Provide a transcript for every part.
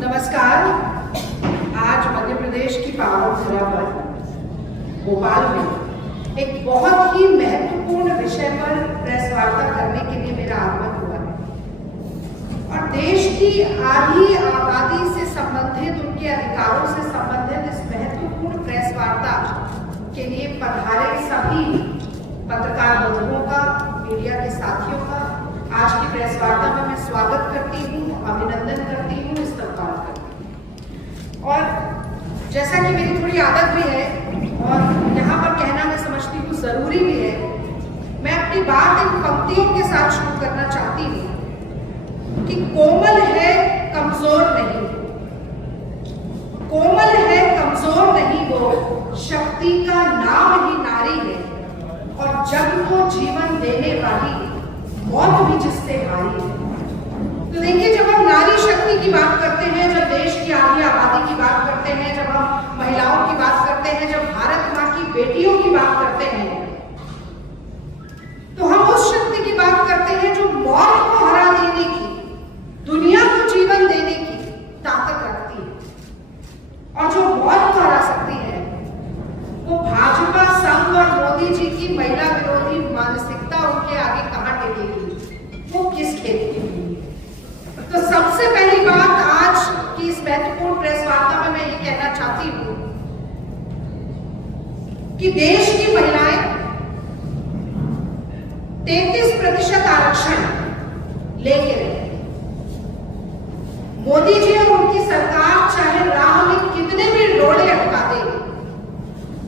नमस्कार। आज मध्य प्रदेश की पावन धरा पर भोपाल में एक बहुत ही महत्वपूर्ण विषय पर प्रेस वार्ता करने के लिए मेरा आगमन हुआ है और देश की आधी आबादी से संबंधित, उनके अधिकारों से संबंधित इस महत्वपूर्ण प्रेस वार्ता के लिए पधारे सभी पत्रकार बंधुओं का, मीडिया के साथियों का आज की प्रेस वार्ता में मैं स्वागत करती हूँ, अभिनंदन करती हूँ, इस्तकबाल करती हूँ। और जैसा कि मेरी थोड़ी आदत भी है और यहाँ पर कहना मैं समझती हूँ जरूरी भी है, मैं अपनी बात इन पंक्तियों के साथ शुरू करना चाहती हूँ कि कोमल है कमजोर नहीं, कोमल है कमजोर नहीं, वो शक्ति का नाम ही नारी है और जग को जीवन देने वाली मौत भी जिससे हारी है। तो देखिए, जब हम नारी शक्ति की बात करते हैं, जब देश की आधी आबादी की बात करते हैं, जब हम महिलाओं की बात करते हैं, जब भारत माँ की बेटियों की बात करते हैं, तो हम उस शक्ति की बात करते हैं जो मौत को हरा देने की, दुनिया को जीवन देने की ताकत रखती है। और जो मौत को हरा सकती है वो भाजपा, संघ और मोदी जी की महिला विरोधी मानसिकता उनके आगे कहां टिकेगी, वो किस खेत की हुई है। तो सबसे पहली बात आज की इस महत्वपूर्ण प्रेस वार्ता में मैं ये कहना चाहती हूं कि देश की महिलाएं 33% आरक्षण लेके रहे। मोदी जी और उनकी सरकार चाहे राह में कितने भी रोड़े अटका दे,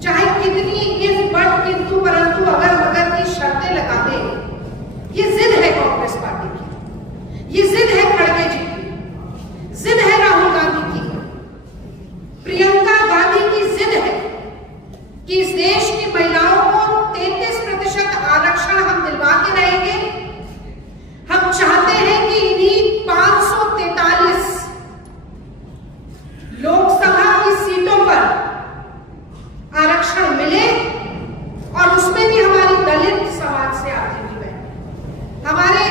चाहे कितनी इफ बट किंतु परंतु अगर मगर की शर्तें लगा दे, ये जिद है कांग्रेस पार्टी की, ये जिद है खड़गे जी की, जिद है राहुल गांधी की, प्रियंका गांधी की जिद है कि इस देश की महिलाओं को 33% आरक्षण हम दिलवा के रहेंगे। हम चाहते हैं कि इन्हीं 543 लोकसभा की सीटों पर आरक्षण मिले और उसमें भी हमारी दलित समाज से आती हुई बहन, हमारे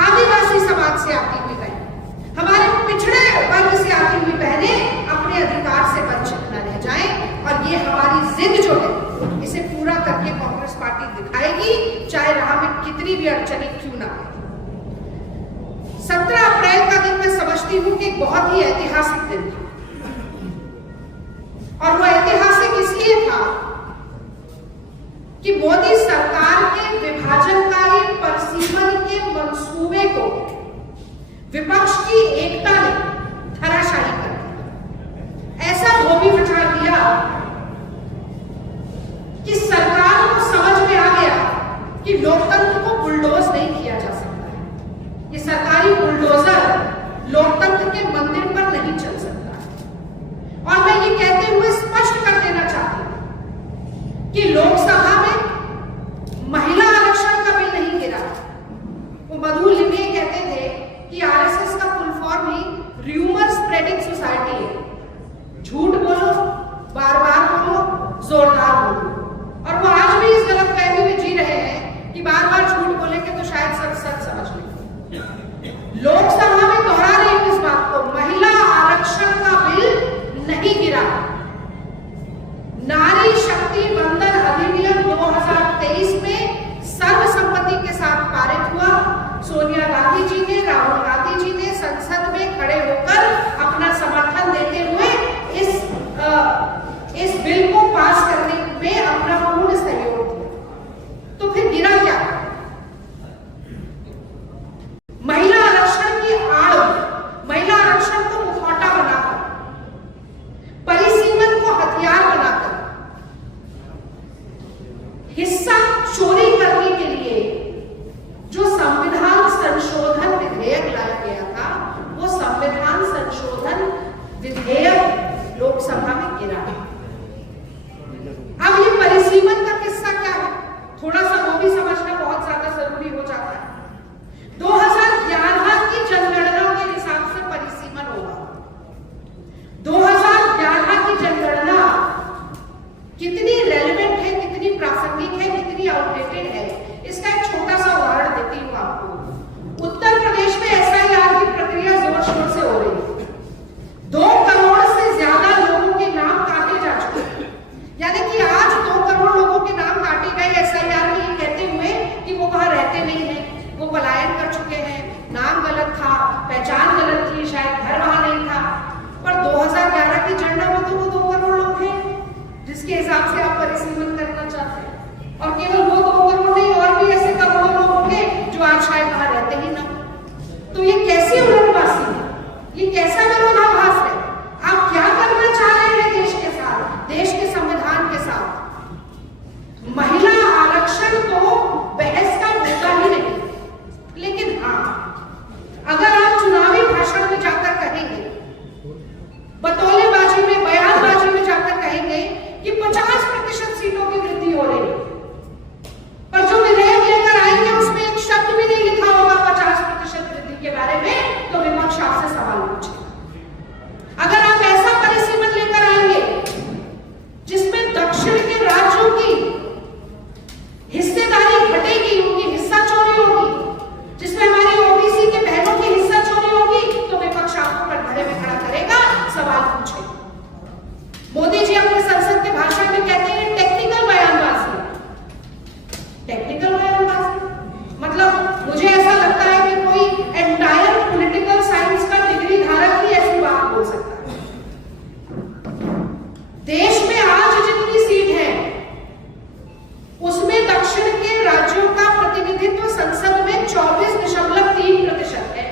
आदिवासी समाज से आती हुई बहन, हमारे पिछड़े वर्ग से आती हुई बहनें अपने अधिकार से वंचित न रह जाएं। और ये हमारी जिद जो है, इसे पूरा करके कांग्रेस पार्टी दिखाएगी, चाहे राह में कितनी भी अड़चनें क्यों ना आए। 17 अप्रैल का दिन मैं समझती हूँ कि एक बहुत ही ऐतिहासिक दिन था और वो ऐतिहासिक इसलिए था कि मोदी सरकार के विभाजनकारी परिसीमन के मंसूबे को विपक्ष की एकता ने धराशायी कर दिया। ऐसा धोबी मचा दिया कि सरकार को समझ में आ गया कि लोकतंत्र को बुलडोज नहीं किया जा सकता है। ये सरकारी बुलडोजर लोकतंत्र के मंदिर पर नहीं चल सकता। और मैं ये कहते हुए स्पष्ट कर देना चाहती हूं कि लोकसभा में महिला आरक्षण का बिल नहीं गिरा। वो मधु लिमये कहते थे कि आरएसएस का फुल फॉर्म ही जिसके हिसाब से आप परिसीमन करना चाहते हैं। और केवल वो 2 करोड़ नहीं, और भी ऐसे करोड़ों लोग होंगे जो आज शायद वहां रहते ही ना। तो ये कैसी उलटवासी है, ये कैसा विरोधाभास है? आप क्या करना चाह रहे हैं देश के साथ, देश के संविधान के साथ? महिला आरक्षण तो बहस का मुद्दा ही नहीं। लेकिन हाँ, अगर आप चुनावी भाषण में जाकर कहेंगे, बतौलेबाजी में, बयानबाजी में जाकर कहेंगे कि 50% सीटों की वृद्धि हो रही है, पर जो विधेयक लेकर आएंगे उसमें एक शब्द भी नहीं लिखा होगा 50% वृद्धि के बारे में, तो विपक्ष आपसे सवाल पूछेगा। अगर आप ऐसा परिसीमन लेकर आएंगे जिसमें दक्षिण के राज्यों की हिस्सेदारी घटेगी, उनकी हिस्सा चोरी होगी, जिसमें हमारी ओबीसी के बहनों की हिस्सा चोरी होगी, तो विपक्ष आपको कटघरे में खड़ा करेगा, सवाल पूछेगा। मोदी जी अपने संसद के भाषण में कहते हैं टेक्निकल बयानबाजी। टेक्निकल बयानबाजी मतलब मुझे ऐसा लगता है कि कोई एंटायर पॉलिटिकल साइंस का डिग्री धारक ही ऐसी बात बोल सकता है। देश में आज जितनी सीट है उसमें दक्षिण के राज्यों का प्रतिनिधित्व संसद में 24.3% है।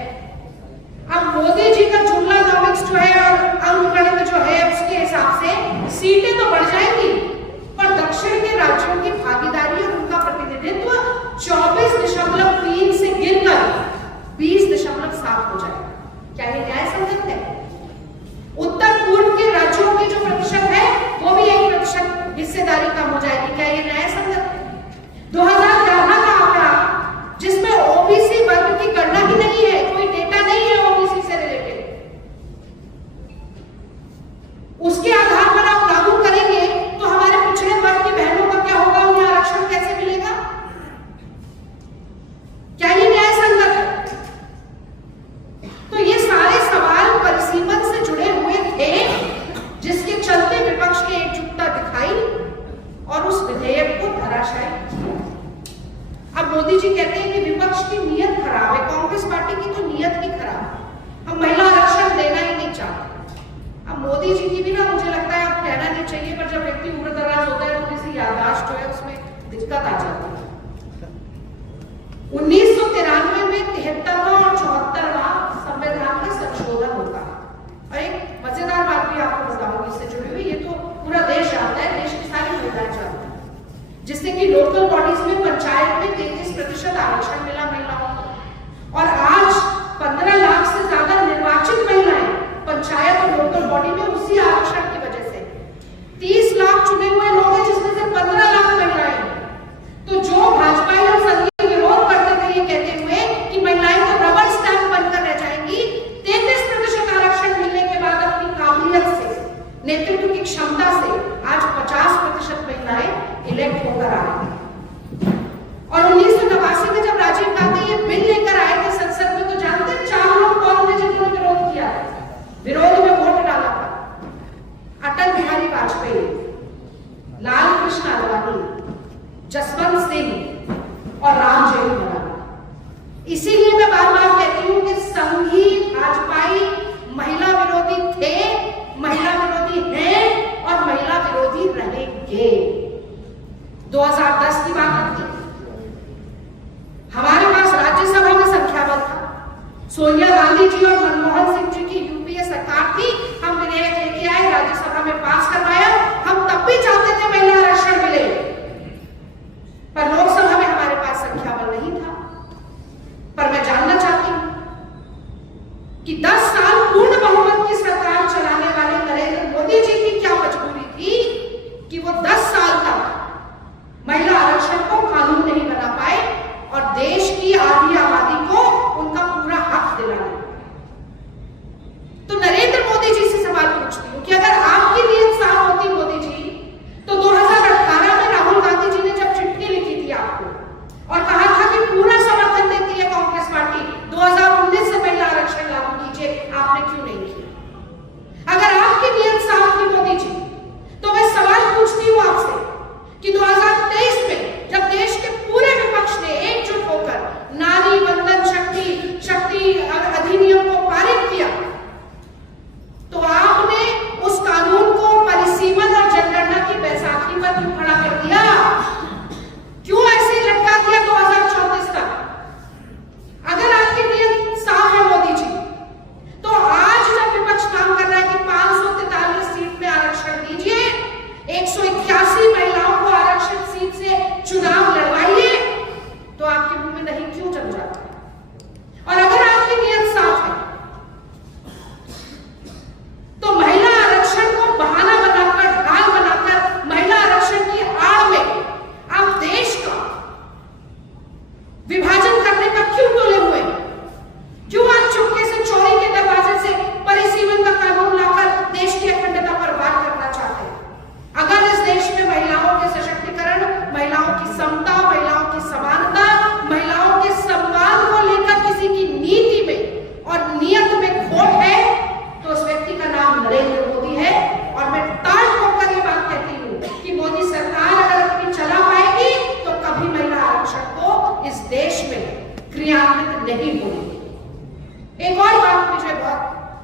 अब मोदी जी का जुमलानॉमिक्स जो है और अंकगणित जो है उसके हिसाब से सीटें तो बढ़ जाएंगी, पर दक्षिण के राज्यों की भागीदारी और उनका प्रतिनिधित्व 24.3 से गिरकर 20.7 हो जाएगा। क्या ये न्याय संगत है? उत्तर पूर्व के राज्यों की जो प्रतिशत है वो भी 1% हिस्सेदारी कम हो जाएगी। क्या ये न्याय संगत है? 2011 का आंकड़ा जिसमें ओबीसी वर्ग की गणना ही नहीं है, कोई डेटा नहीं है ओबीसी से रिलेटेड, उसके आधार पर आप लागू करेंगे तो हमारे पिछड़े वर्ग की बहनों का क्या होगा, उन्हें आरक्षण कैसे मिलेगा? क्या ये न्याय संगत है? तो ये सारे सवाल परिसीमन से जुड़े हुए थे, जिसके चलते विपक्ष की एकजुटता दिखाई और उस विधेयक को धराशायी किया। अब मोदी जी कहते हैं कि विपक्ष की नीयत खराब है, कांग्रेस पार्टी की तो नीयत ही खराब है, हम महिला आरक्षण देना ही नहीं चाहते। अब मोदी जी की भी ना मुझे लगता है अब कहना नहीं चाहिए, पर जब व्यक्ति उम्र दराज होता है थोड़ी सी याददाश्त जो है उसमें दिक्कत आ जाती है। 1993 में 73वां और 74वां संविधान का संशोधन होता है। और एक मजेदार बात भी आपको बताऊंगी इससे जुड़ी हुई, ये तो पूरा देश जानता है, देश की सारी महिलाएं जानती हैं, जिससे कि लोकल बॉडीज में, पंचायत में 33% आरक्षण मिला महिलाओं को। और आज 15 लाख से ज्यादा निर्वाचित महिलाएं पंचायत और लोकल बॉडी में उसी आरक्षण की वजह से। 30 लाख चुने हुए लोग हैं जिसमें से 15 लाख महिलाएं। तो जो भाजपा और संघीय विरोध करते थे ये कहते हुए कि महिलाएं तो रबर स्टैंप बनकर रह जाएंगी, 33% आरक्षण मिलने के बाद अपनी काबिलियत से, नेतृत्व की क्षमता से आज 50% महिलाएं इलेक्ट होकर आ रही हैं। और 1989 में जब राजीव गांधी ये बिल लेकर आए थे संसद में, तो जानते हैं 4 लोग कौन थे जिन्होंने विरोध किया, विरोध में वोट डाला था? अटल बिहारी वाजपेयी, लाल कृष्ण आडवाणी, जसवंत सिंह और राम जेठमलानी। इसीलिए मैं बार बार कहती हूं कि संघी भाजपाई महिला विरोधी थे, महिला विरोधी हैं और महिला विरोधी रहेंगे। 2010 की बात आती है, हमारे पास राज्यसभा में संख्याबल था, सोनिया गांधी जी और मनमोहन सिंह जी की यूपीए सरकार थी, हम विधेयक लेके आए, राज्यसभा में पास करवाया। हम तब भी चाहते थे महिला आरक्षण मिले, पर लोकसभा में हमारे पास संख्याबल नहीं था। पर मैं जानना चाहती हूं कि 10 साल पूर्ण बहुमत की सरकार चलाने वाले नरेंद्र मोदी जी की क्या मजबूरी थी कि वो 10 साल तक महिला आरक्षण को कानून नहीं बना पाए और देश की आधी आबादी को उनका पूरा हक दिलाना। तो नरेंद्र मोदी जी से सवाल पूछती हूं कि अगर आपकी नीयत साफ होती मोदी जी, तो 2018 में राहुल गांधी जी ने जब चिट्ठी लिखी थी आपको और कहा था कि पूरा समर्थन देती है कांग्रेस पार्टी, 2019 से महिला आरक्षण लागू कीजिए, आपने क्यों नहीं किया? अगर आपकी नीयत साफ थी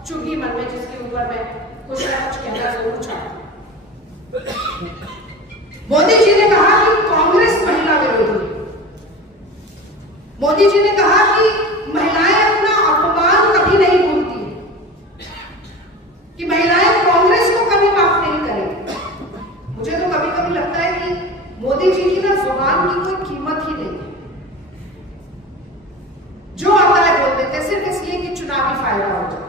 चुगी मन में, जिसके ऊपर मैं कुछ ना कुछ कहना जरूर चाहती हूँ। मोदी जी ने कहा कि कांग्रेस महिला विरोधी है। मोदी जी ने कहा कि महिलाएं अपना अपमान कभी नहीं भूलती, कि महिलाएं कांग्रेस को कभी माफ नहीं करेंगी। मुझे तो कभी कभी लगता है कि मोदी जी की ना जुबान की कोई कीमत ही नहीं है। जो आता है बोल देते सिर्फ इसलिए कि चुनावी फायदा हो जाए।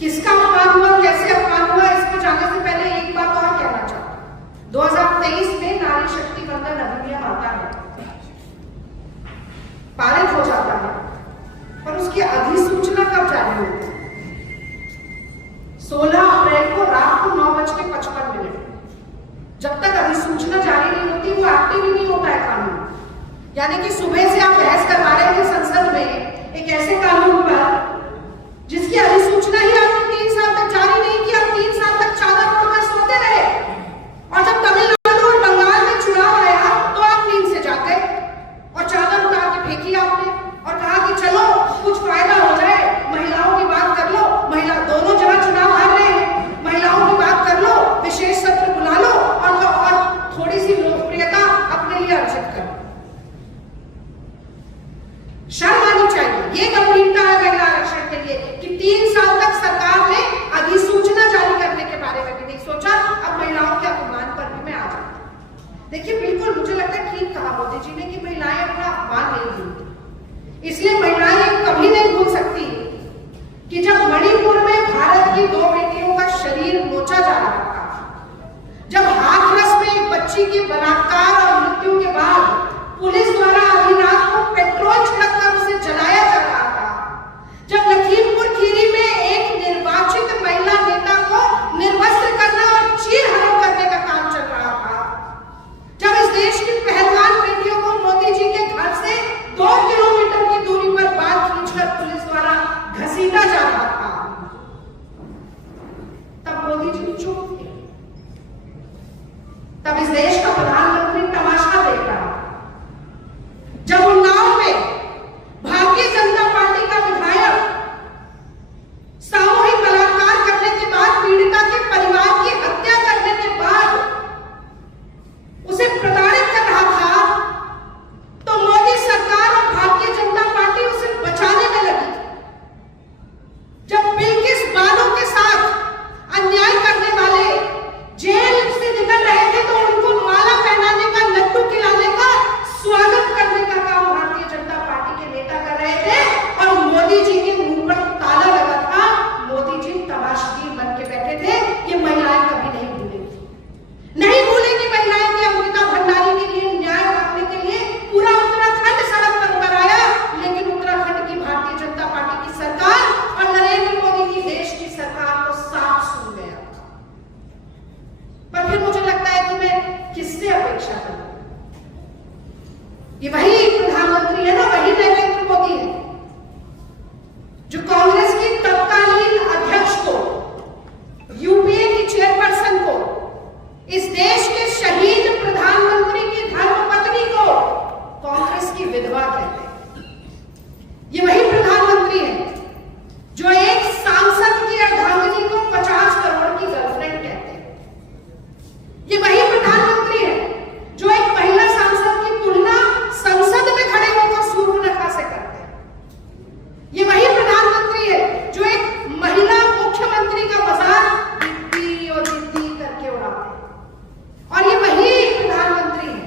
किसका अपमान हुआ, कैसे अपमान हुआ, इस पर जाने से पहले एक बात और कहना चाहता हूं। 2023 में नारी शक्ति वंदन अधिनियम आता है, पारित हो जाता है, पर उसकी अधिसूचना कब जारी होती है? 16 अप्रैल को रात को 9:55। जब तक अधिसूचना जारी नहीं होती वो एक्टिव ही नहीं होता है कानून। यानी कि सुबह से आप बहस करवा रहे थे संसद में एक ऐसे कानून पर जिसकी अधिसूचना ही आपने 3 साल तक जारी नहीं किया। 3 साल तक चादर ओढ़कर सोते रहे, और जब तमिलनाडु और बंगाल में चुनाव आया तो आप नींद से जाग गए और चादर उतार के फेंकी आपने और कहा कि चलो कुछ फायदा हो जाए, महिलाओं की बात कर लो। महिला दोनों जगह चुनाव हार रहे हैं, महिलाओं की बात कर लो, विशेष सत्र बुला लो और थोड़ी सी लोकप्रियता अपने लिए अर्जित कर लो। शर्म आनी चाहिए। ये गंभीरता है महिला आरक्षण के लिए कि 3 साल तक सरकार ने अधिसूचना जारी करने के बारे में भी नहीं सोचा। अब महिलाओं के अपमान पर भी मैं आ जाती। देखिए, बिल्कुल मुझे लगता है ठीक कहा मोदी जी ने कि महिलाएं अपना अपमान नहीं भूलती। इसलिए महिलाएं कभी नहीं भूल सकती कि जब मणिपुर में भारत की 2 बेटियों का शरीर नोचा जा रहा था, जब हाथरस में एक बच्ची की बलात्कार और मृत्यु के बाद पुलिस द्वारा आधी रात को पेट्रोल छिड़ककर उसे जलाया जा रहा था, जब लखीमपुर खीरी में एक निर्वाचित महिला नेता को निर्वस्त्र करना और चीर-हरण करने का काम चल रहा था, जब इस देश की पहलवान बेटियों को मोदी जी के घर से 2 किलोमीटर की दूरी पर बाल खींचकर पुलिस द्वारा घसीटा जा रहा था, तब मोदी जी चुप थे। तब इस देश का प्रधानमंत्री तमाशा देख रहा था। जब उन्नाव में भारतीय जनता पार्टी का विधायक सामूहिक बलात्कार करने के बाद, पीड़िता के परिवार की हत्या करने के बाद उसे प्रताड़ित कर रहा था, तो मोदी सरकार और भारतीय जनता पार्टी उसे बचाने में लगी। जब बिल्किस बानो के साथ अन्याय करने वाले जेल से निकल रहे थे तो उनको माला पहनाने का, लड्डू खिलाने का, स्वागत करने का काम भारतीय जनता पार्टी के नेता कर रहे थे और मोदी जी के मुंह पर ताला लगा था। मोदी जी तमाशबीन बन के बैठे थे। ये महिलाएं कभी नहीं भूलेंगी, नहीं भूलेंगी महिलाएं की अंकिता भंडारी के लिए न्याय मांगने के लिए पूरा उत्तराखंड सड़क पर उतर आया, लेकिन उत्तराखंड की भारतीय जनता पार्टी की सरकार और नरेंद्र मोदी की देश की सरकार को साफ सुन गया। पर फिर मुझे लगता है कि मैं किससे अपेक्षा करूं? ये वही प्रधानमंत्री है ना, वही नरेंद्र मोदी है जो कांग्रेस की तत्कालीन अध्यक्ष को, यूपीए की चेयरपर्सन को, इस देश के शहीद प्रधानमंत्री की धर्मपत्नी को कांग्रेस की विधवा कहते हैं। ये वही प्रधानमंत्री है जो एक सांसद की अर्धांगिनी को 50 करोड़ की गर्लफ्रेंड कहते हैं। ये वही प्रधानमंत्री है जो एक महिला सांसद की तुलना संसद में खड़े होकर सूर्पनखा से करते हैं। ये वही प्रधानमंत्री है जो एक महिला मुख्यमंत्री का मजाक दीदी और दीदी करके उड़ाते हैं। और ये वही प्रधानमंत्री है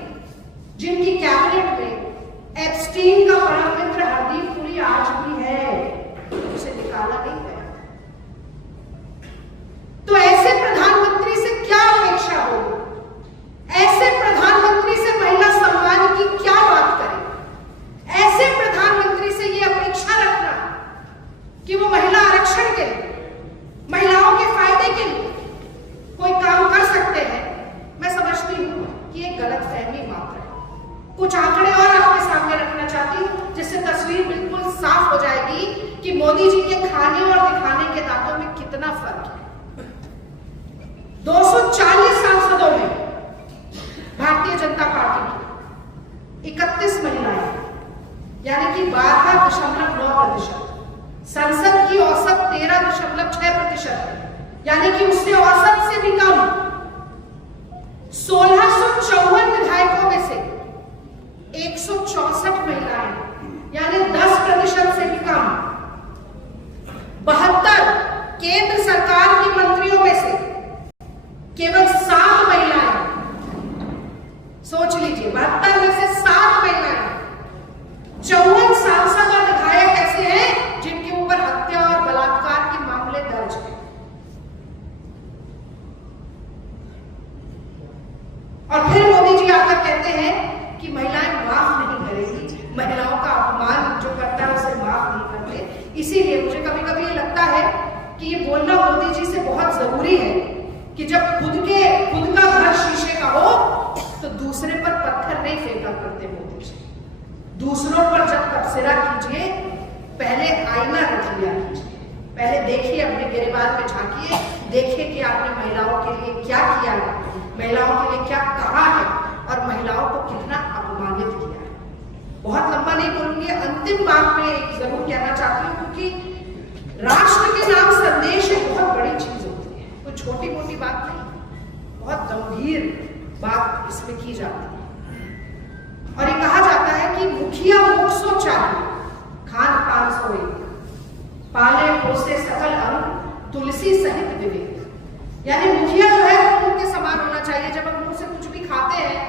जिनकी कैबिनेट में एप्स्टीन का परम मित्र हरदीप पुरी आज भी है, उसे निकाला नहीं गया। तो ऐसे प्रधानमंत्री से क्या अपेक्षा होगी? ऐसे प्रधानमंत्री से महिला सम्मान की क्या बात करें? ऐसे प्रधानमंत्री से ये अपेक्षा रखना कि वो महिला आरक्षण के लिए, महिलाओं के फायदे के लिए कोई काम कर सकते हैं, मैं समझती हूं कि ये गलतफहमी मात्र है। कुछ आंकड़े और आपके सामने रखना चाहती हूं जिससे तस्वीर बिल्कुल साफ हो जाएगी कि मोदी जी के खाने और दिखाने के दांतों में कितना फर्क है। 240 सांसदों में भारतीय जनता पार्टी की 31 महिलाएं, यानी कि 12.9%। संसद की औसत 13.6% है, यानी कि उससे औसत से भी कम। 1654 विधायकों में से 164 महिलाएं, यानी 10% से भी कम। 72 केंद्र सरकार की मंत्रियों में से केवल 7 महिलाएं। सोच लीजिए, 72 में से 7 महिलाएं। 54 सांसद और विधायक ऐसे हैं जिनके ऊपर हत्या और बलात्कार के मामले दर्ज हैं। और फिर मोदी जी आकर कहते हैं कि महिलाएं माफ नहीं करेगी, महिलाओं का अपमान जो करता है उसे माफ नहीं करते। इसीलिए मुझे कभी कभी ये लगता है कि ये बोलना मोदी जी से बहुत जरूरी है कि जब खुद का घर शीशे का हो तो दूसरे पर पत्थर नहीं फेंका करते मोदी जी। दूसरों पर जब तबसरा कीजिए, पहले आईना रख लिया कीजिए, पहले देखिए, अपने गिरेबान में झांकिए, देखिए कि आपने महिलाओं के लिए क्या किया है, महिलाओं के लिए क्या कहा है और महिलाओं को कितना अपमानित किया है। बहुत लंबा नहीं बोलूंगी, अंतिम बात में एक जरूर कहना चाहती हूँ, क्योंकि राष्ट्र के नाम संदेश एक बहुत बड़ी चीज होती है, कोई छोटी मोटी बात नहीं, बहुत गंभीर बात इसमें की जाती है। और ये कहा जाता है कि मुखिया मुख सो चाहिए, खान पान सोए, पाले पोसे सकल अंग, तुलसी सहित विवेक। यानी मुखिया जो है वो मुंह के समान होना चाहिए। जब हम मुंह से कुछ भी खाते हैं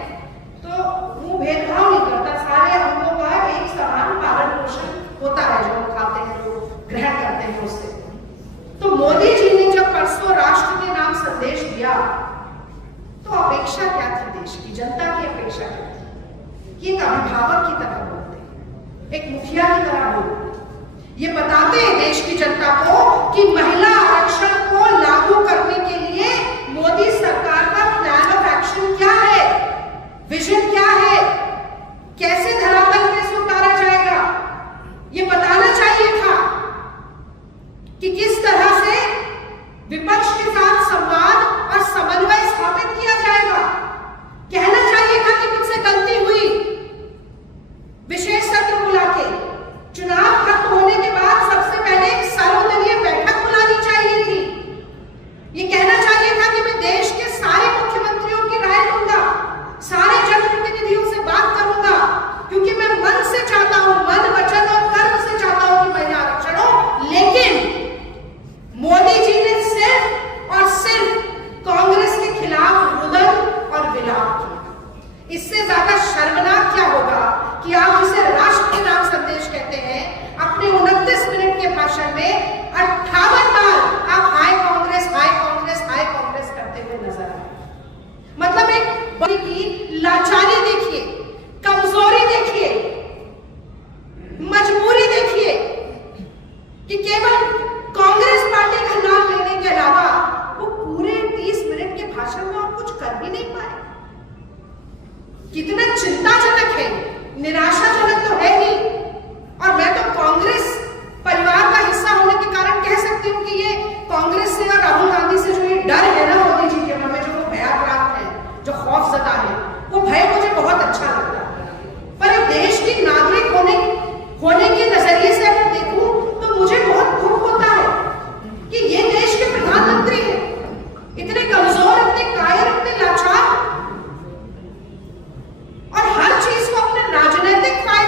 तो मुंह भेदभाव नहीं करता, सारे अंगों का एक समान पालन पोषण होता है जो हम खाते हैं, जो ग्रहण करते हैं उससे। तो मोदी जी ने जब परसों राष्ट्र के नाम संदेश दिया तो अपेक्षा क्या थी, देश की जनता की अपेक्षा क्या थी? कि एक अभिभावक की तरह बोलते, एक मुखिया की तरह बोलते, ये बताते हैं देश की जनता को कि महिला आरक्षण को लागू करने के लिए मोदी सरकार का प्लान ऑफ एक्शन क्या है, विजन क्या है, कैसे धरातल पे से उतारा जाएगा, ये बताना चाहिए था। कि किस तरह से विपक्ष के साथ संवाद और समन्वय स्थापित किया जाएगा। कहना चाहिए था कि मुझसे गलती हुई, विशेष सत्र बुला के चुनाव खत्म होने के बाद सबसे पहले एक सर्वदलीय बैठक बुलानी चाहिए थी। ये कहना चाहिए था कि मैं देश के सारे मुख्यमंत्रियों की राय लूंगा, सारे जनप्रतिनिधियों से बात करूंगा, क्योंकि मैं मन से चाहता हूं, मन वचन और कर्म से चाहता हूं कि महिला आरक्षण हो। लेकिन मोदी जी ने सिर्फ और सिर्फ कांग्रेस के खिलाफ रुदन और विलाप किया। इससे ज्यादा शर्मनाक क्या होगा कि आप जिसे राष्ट्र के नाम संदेश कहते हैं, अपने 29 मिनट के भाषण में 58 बार आप हाय कांग्रेस, हाय कांग्रेस, हाय कांग्रेस करते हुए नजर आए। मतलब एक बड़ी की लाचारी देखिए, कमजोरी देखिए, मजबूरी देखिए कि केवल कांग्रेस पार्टी का नाम लेने के अलावा वो पूरे 30 मिनट के भाषण में और कुछ कर भी नहीं पाए। कितना चिंताजनक है, निराशाजनक तो है ही। और मैं तो कांग्रेस परिवार का हिस्सा होने के कारण कह सकती हूँ कि ये कांग्रेस से और राहुल गांधी से जो ये डर है ना मोदी जी के मन में, जो भयाक्रांत है, जो खौफजदा है, वो भय मुझे बहुत अच्छा लगता है। पर एक देश की नागरिक होने के नजरिए से अगर देखूं तो मुझे बहुत दुख होता है कि ये देश के प्रधानमंत्री हैं, इतने कमजोर, इतने कायर, इतने लाचार, और हर चीज को अपने राजनीतिक फायदे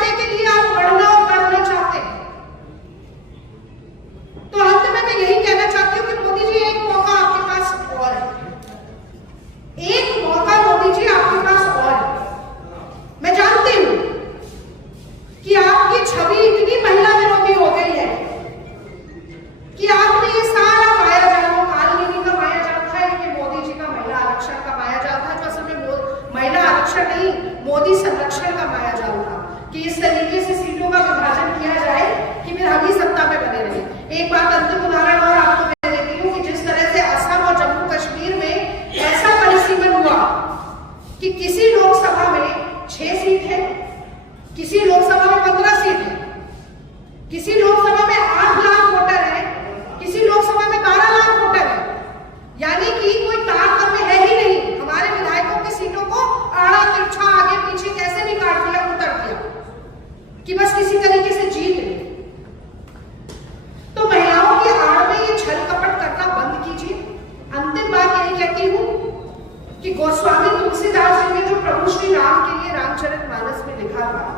गोस्वामी तुलसीदास जी ने जो प्रभु श्री राम के लिए रामचरितमानस में लिखा था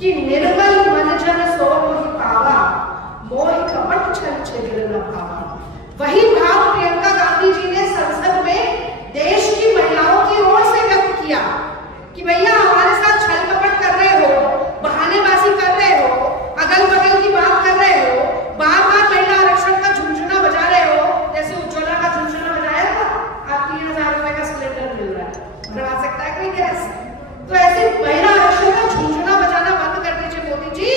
कि निर्मल मन जन सो मोहि पावा, मोहि कपट छल छिद्र न भावा, वही भाव प्रियंका गांधी जी ने संसद में देश की महिलाओं की ओर से व्यक्त किया कि भैया हमारे साथ छल कपट कर रहे हो, बहानेबाजी कर रहे हो, अगल बगल की बात कर रहे हो, बार बार महिला आरक्षण का झुनझुना बजा रहे हो, जैसे उज्ज्वला का झुनझुना बजाया था, आप 3000 रुपए का सिलेंडर मिल रहा है, बनवा सकता है कोई गैस? तो ऐसे महिला आरक्षण का झुनझुना बजाना बंद कर दीजिए मोदी जी।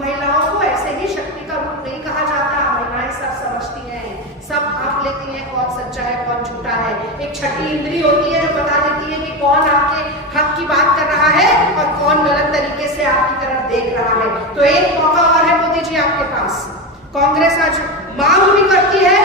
महिलाओं को ऐसे ही शक्ति का रूप नहीं कहा जाता, महिलाएं सब समझती हैं, सब भाप लेती हैं कौन सच्चा है कौन झूठा है। एक छठी इंद्री होती है जो बता देती है कि कौन आपके हक की बात कर रहा है और कौन गलत तरीके से आपकी तरफ देख रहा है। तो एक मौका और है मोदी जी आपके पास। कांग्रेस आज मांग भी करती है